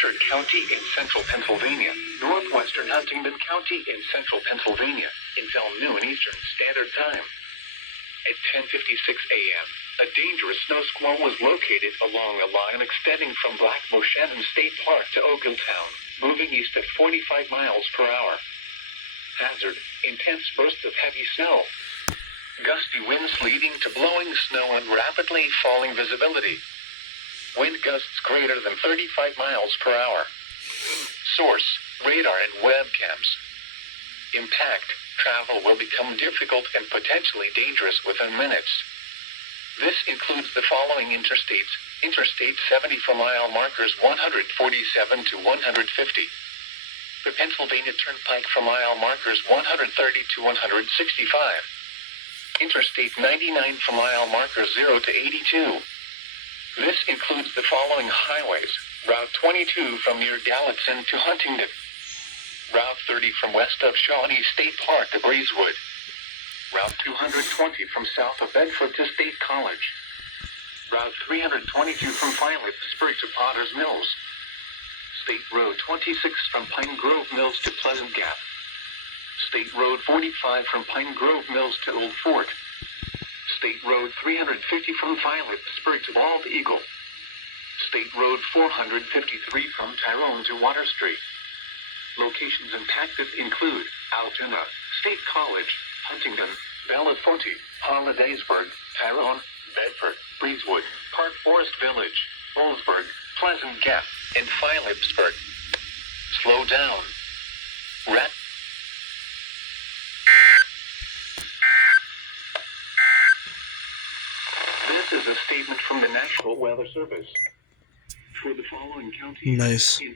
Bedford County in central Pennsylvania, northwestern Huntingdon County in central Pennsylvania, until noon Eastern Standard Time. At 10:56 a.m., a dangerous snow squall was located along a line extending from Black Moshannon State Park to Oaklandtown, moving east at 45 miles per hour. Hazard: intense bursts of heavy snow. Gusty winds leading to blowing snow and rapidly falling visibility. Wind gusts greater than 35 miles per hour. Source: radar and webcams. Impact: travel will become difficult and potentially dangerous within minutes. This includes the following interstates: Interstate 70 for mile markers 147 to 150. The Pennsylvania Turnpike for mile markers 130 to 165. Interstate 99 for mile markers 0 to 82. This includes the following highways: Route 22 from near Gallatin to Huntingdon. Route 30 from west of Shawnee State Park to Breezewood. Route 220 from south of Bedford to State College. Route 322 from Phillipsburg to Potter's Mills. State Road 26 from Pine Grove Mills to Pleasant Gap. State Road 45 from Pine Grove Mills to Old Fort. State Road 350 from Phillipsburg to Bald Eagle. State Road 453 from Tyrone to Water Street. Locations impacted include Altoona, State College, Huntingdon, Bellefonte, Hollidaysburg, Tyrone, Bedford, Breezewood, Park Forest Village, Oldsburg, Pleasant Gap, and Phillipsburg. Slow down. Rat. This is a statement from the National Weather Service. For the following counties Nice. in